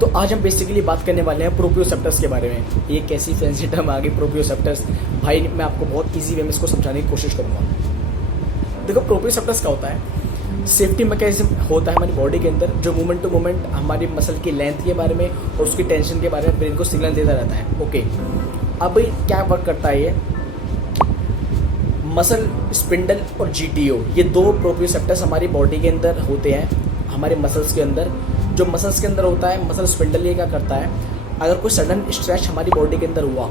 तो आज हम बेसिकली बात करने वाले हैं प्रोप्रियोसेप्टर्स के बारे में। ये कैसी फैंसी टर्म आ गई प्रोप्रियोसेप्टर्स, भाई मैं आपको बहुत इजी वे में इसको समझाने की कोशिश करूंगा। देखो प्रोप्रियोसेप्टर्स क्या होता है, सेफ्टी मैकेनिज्म होता है हमारी बॉडी के अंदर, जो मोमेंट टू मोमेंट हमारी मसल की लेंथ के बारे में और उसकी टेंशन के बारे में ब्रेन को सिग्नल देता रहता है। ओके, अब क्या वर्क करता है ये मसल स्पिंडल और जीटीओ, ये दो प्रोप्रियोसेप्टर्स हमारी बॉडी के अंदर होते हैं, हमारे मसल्स के अंदर। जो मसल्स के अंदर होता है मसल स्पिंडल, ये क्या करता है, अगर कोई सडन स्ट्रेच हमारी बॉडी के अंदर हुआ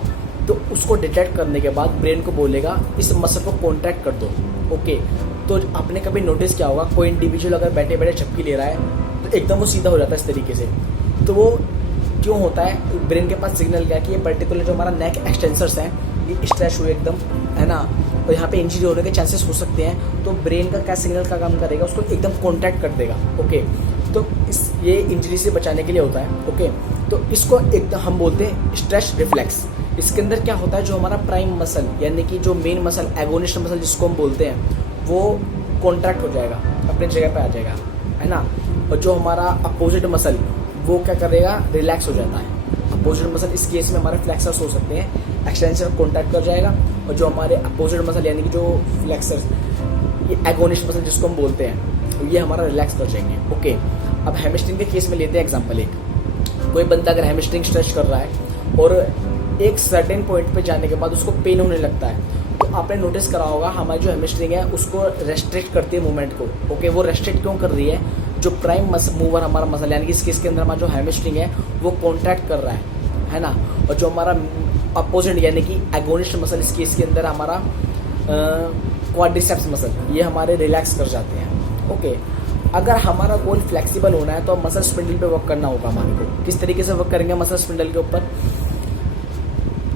तो उसको डिटेक्ट करने के बाद ब्रेन को बोलेगा इस मसल को कॉन्ट्रैक्ट कर दो। ओके, तो आपने कभी नोटिस किया होगा कोई इंडिविजुअल अगर बैठे बैठे झपकी ले रहा है तो एकदम वो सीधा हो जाता है इस तरीके से। तो वो क्यों होता है, ब्रेन के पास सिग्नल गया कि ये पर्टिकुलर जो हमारा नेक एक्सटेंसर्स हैं ये स्ट्रेच हुए एकदम, है ना, तो यहाँ पे इंजरी होने के चांसेस हो सकते हैं। तो ब्रेन का क्या सिग्नल का काम करेगा, उसको एकदम कॉन्ट्रैक्ट कर देगा। ओके, तो ये इंजरी से बचाने के लिए होता है। ओके, तो इसको एकदम हम बोलते हैं स्ट्रेच रिफ्लेक्स। इसके अंदर क्या होता है, जो हमारा प्राइम मसल यानी कि जो मेन मसल एगोनिस्ट मसल जिसको हम बोलते हैं वो कॉन्ट्रैक्ट हो जाएगा, अपनी जगह पे आ जाएगा, है ना। और जो हमारा अपोजिट मसल वो क्या करेगा, रिलैक्स हो जाता है। अपोजिट मसल इस केस में हमारे फ्लेक्सर्स हो सकते हैं, एक्सटेंसर कॉन्टैक्ट कर जाएगा, और जो हमारे अपोजिट मसल यानी कि जो फ्लेक्सर्स, ये एगोनिस्ट मसल जिसको हम बोलते हैं, तो ये हमारा रिलैक्स कर जाएंगे। ओके, अब हैमस्ट्रिंग के केस में लेते हैं एग्जांपल एक। कोई बंदा अगर हैमस्ट्रिंग स्ट्रेच कर रहा है और एक सर्टेन पॉइंट पे जाने के बाद उसको पेन होने लगता है, तो आपने नोटिस करा होगा हमारी जो हैमस्ट्रिंग है उसको रेस्ट्रिक्ट करती है मूवमेंट को। ओके, वो रेस्ट्रिक्ट क्यों कर रही है, जो प्राइम मूवर हमारा मसल यानी कि इस केस के अंदर हमारा जो हैमस्ट्रिंग है वो कॉन्ट्रैक्ट कर रहा है ना, और जो हमारा अपोजिट यानी कि एगोनिस्ट मसल इस केस के अंदर हमारा क्वाड्रिसेप्स मसल, ये हमारे रिलैक्स कर जाते हैं। ओके, अगर हमारा गोल फ्लेक्सिबल होना है तो मसल स्पिंडल पे वर्क करना होगा हमारे को। किस तरीके से वर्क करेंगे मसल स्पिंडल के ऊपर,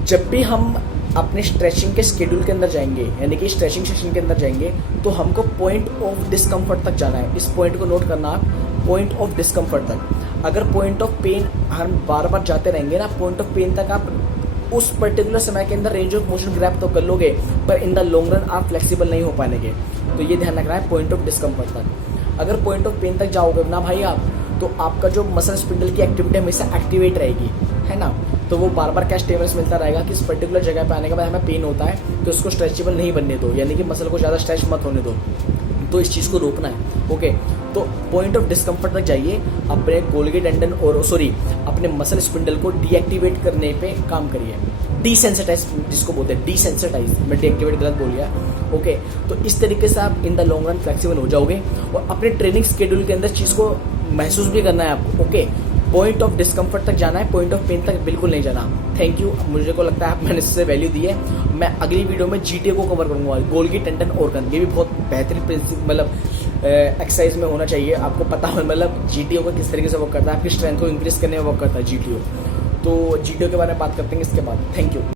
जब भी हम अपने स्ट्रेचिंग के शेड्यूल के अंदर जाएंगे यानी कि स्ट्रेचिंग सेशन के अंदर जाएंगे तो हमको पॉइंट ऑफ डिस्कम्फर्ट तक जाना है। इस पॉइंट को नोट करना आप, पॉइंट ऑफ डिस्कम्फर्ट तक। अगर पॉइंट ऑफ पेन हम बार बार जाते रहेंगे ना, पॉइंट ऑफ पेन तक आप उस पर्टिकुलर समय के अंदर रेंज ऑफ मोशन ग्रैब तो कर लोगे, पर इन द लॉन्ग रन आप फ्लेक्सिबल नहीं हो पाएंगे। तो ये ध्यान रखना है पॉइंट ऑफ डिस्कम्फर्ट तक। अगर पॉइंट ऑफ पेन तक जाओगे ना भाई आप, तो आपका जो मसल स्पिंडल की एक्टिविटी हमेशा एक्टिवेट रहेगी, है ना। तो वो बार बार क्या स्टेमर्स मिलता रहेगा कि इस पर्टिकुलर जगह पे आने के बाद हमें पेन होता है तो उसको स्ट्रेचेबल नहीं बनने दो, यानी कि मसल को ज़्यादा स्ट्रेच मत होने दो, तो इस चीज़ को रोकना है। ओके, तो पॉइंट ऑफ डिस्कम्फर्ट तक जाइए, अपने गोल्गी टेंडन और अपने मसल स्पिंडल को डीएक्टिवेट करने पे काम करिए। डिसेंसिटाइज जिसको बोलते हैं, डिसेंसिटाइज, मैं डीएक्टिवेट गलत बोल गया। ओके, तो इस तरीके से आप in the long run flexible हो जाओगे और अपने ट्रेनिंग शेड्यूल के अंदर चीज़ को महसूस भी करना है आपको। ओके, पॉइंट ऑफ डिस्कम्फर्ट तक जाना है, पॉइंट ऑफ पेन तक बिल्कुल नहीं जाना। थैंक यू, मुझे को लगता है आप मैंने इससे वैल्यू दी है। मैं अगली वीडियो में जीटीओ को कवर करूंगा, गोल्गी टेंडन ऑर्गन, ये भी बहुत बेहतरीन मतलब एक्सरसाइज में होना चाहिए, आपको पता हो मतलब जीटीओ को किस तरीके से वर्क करता है, आपकी स्ट्रेंथ को इंक्रीज करने में वर्क करता है जीटीओ। तो जीटीओ के बारे में बात करते हैं इसके बाद। Thank you.